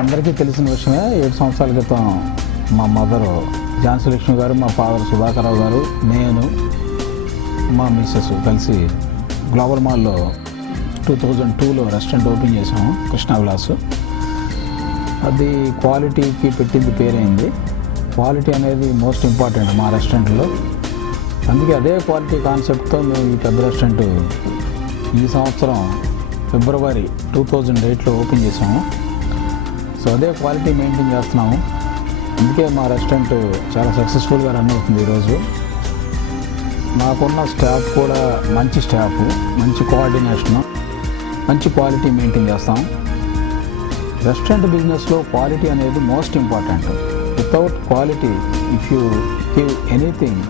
అందరికీ తెలిసిన విషయమే. 7 సంవత్సరాల క్రితం మా మదరు ఝాన్సీ లక్ష్మి గారు, మా ఫాదర్ సుధాకర్రావు గారు, నేను, మా మిస్సెస్ కలిసి గ్లోబల్ మాల్లో 2002లో రెస్టారెంట్ ఓపెన్ చేసాము, కృష్ణా విలాస్. అది క్వాలిటీకి పెట్టింది పేరైంది. క్వాలిటీ అనేది మోస్ట్ ఇంపార్టెంట్ మా రెస్టారెంట్లో. అందుకే అదే క్వాలిటీ కాన్సెప్ట్తో మేము ఈ పెద్ద రెస్టారెంట్ ఈ సంవత్సరం ఫిబ్రవరి 2008లో ఓపెన్ చేసాము. సో అదే క్వాలిటీ మెయింటైన్ చేస్తున్నాము. అందుకే మా రెస్టారెంట్ చాలా సక్సెస్ఫుల్గా రన్ అవుతుంది ఈరోజు. నాకున్న స్టాఫ్ కూడా మంచి స్టాఫ్, మంచి కోఆర్డినేషను, మంచి క్వాలిటీ మెయింటైన్ చేస్తాం. రెస్టారెంట్ బిజినెస్లో క్వాలిటీ అనేది most important. Without quality, if you give anything,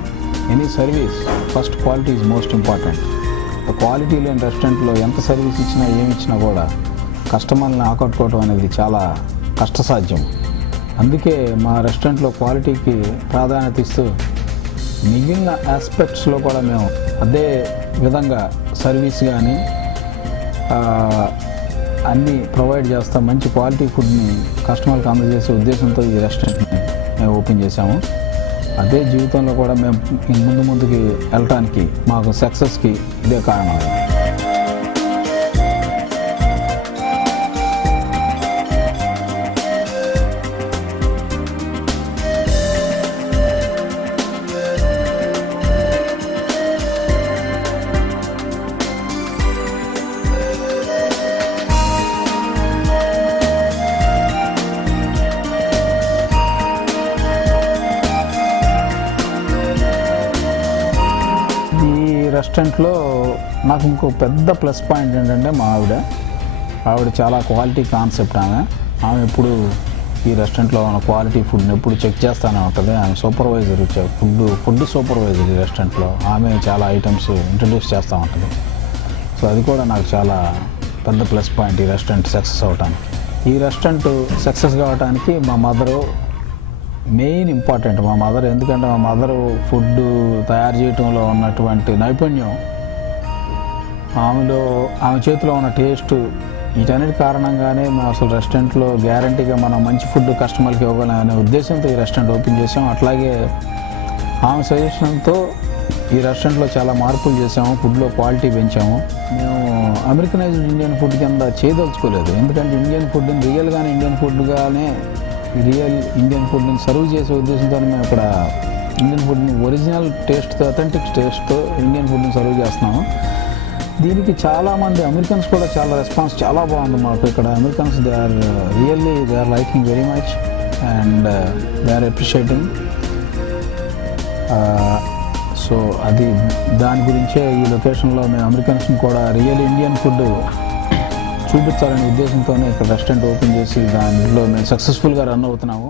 any service, first quality is most important. Quality లేని రెస్టారెంట్లో ఎంత సర్వీస్ ఇచ్చినా ఏమి ఇచ్చినా కూడా కస్టమర్ని ఆకట్టుకోవడం అనేది చాలా కష్టసాధ్యం. అందుకే మా రెస్టారెంట్లో క్వాలిటీకి ప్రాధాన్యత ఇస్తూ మిగిలిన ఆస్పెక్ట్స్లో కూడా మేము అదే విధంగా సర్వీస్ కానీ అన్నీ ప్రొవైడ్ చేస్తాం. మంచి క్వాలిటీ ఫుడ్ని కస్టమర్కి అందజేసే ఉద్దేశంతో ఈ రెస్టారెంట్ని మేము ఓపెన్ చేశాము. అదే జీవితంలో కూడా మేము ముందుకి వెళ్ళటానికి మాకు సక్సెస్కి ఇదే కారణం. రెస్టారెంట్లో నాకు ఇంకో పెద్ద ప్లస్ పాయింట్ ఏంటంటే మా ఆవిడ చాలా క్వాలిటీ కాన్సెప్ట్. ఆమె ఎప్పుడు ఈ రెస్టారెంట్లో ఉన్న క్వాలిటీ ఫుడ్ని ఎప్పుడు చెక్ చేస్తూనే ఉంటుంది. ఆమె సూపర్వైజర్, ఫుడ్ సూపర్వైజర్ ఈ రెస్టారెంట్లో. ఆమె చాలా ఐటమ్స్ ఇంట్రడ్యూస్ చేస్తూ ఉంటుంది. సో అది కూడా నాకు చాలా పెద్ద ప్లస్ పాయింట్ ఈ రెస్టారెంట్ సక్సెస్ అవ్వటానికి. ఈ రెస్టారెంట్ సక్సెస్ కావడానికి మా మదరు మెయిన్ ఇంపార్టెంట్. మా మదర్, ఎందుకంటే మా మదరు ఫుడ్ తయారు చేయడంలో ఉన్నటువంటి నైపుణ్యం, ఆమె చేతిలో ఉన్న టేస్ట్, వీటన్నిటి కారణంగానే మేము అసలు రెస్టారెంట్లో గ్యారంటీగా మనం మంచి ఫుడ్ కస్టమర్కి ఇవ్వగలం అనే ఉద్దేశంతో ఈ రెస్టారెంట్ ఓపెన్ చేసాం. అట్లాగే ఆమె సజెషన్తో ఈ రెస్టారెంట్లో చాలా మార్పులు చేసాము, ఫుడ్లో క్వాలిటీ పెంచాము. మేము అమెరికనైజ్డ్ ఇండియన్ ఫుడ్ కింద చేయదలుచుకోలేదు. ఎందుకంటే ఇండియన్ ఫుడ్ని రియల్గానే రియల్ ఇండియన్ ఫుడ్ని సర్వ్ చేసే ఉద్దేశంతో మేము ఇక్కడ ఇండియన్ ఫుడ్ని ఒరిజినల్ టేస్ట్తో, అథెంటిక్ టేస్ట్తో ఇండియన్ ఫుడ్ని సర్వ్ చేస్తున్నాము. దీనికి చాలామంది అమెరికన్స్ కూడా చాలా రెస్పాన్స్ చాలా బాగుంది మాకు. ఇక్కడ Americans they are liking very much and they are appreciating. So అది దాని గురించే ఈ లొకేషన్లో మేము అమెరికన్స్ని కూడా రియల్ ఇండియన్ ఫుడ్ చూపించాలనే ఉద్దేశంతోనే ఇక్కడ రెస్టారెంట్ ఓపెన్ చేసి దాంట్లో మేము సక్సెస్ఫుల్గా రన్ అవుతున్నాము.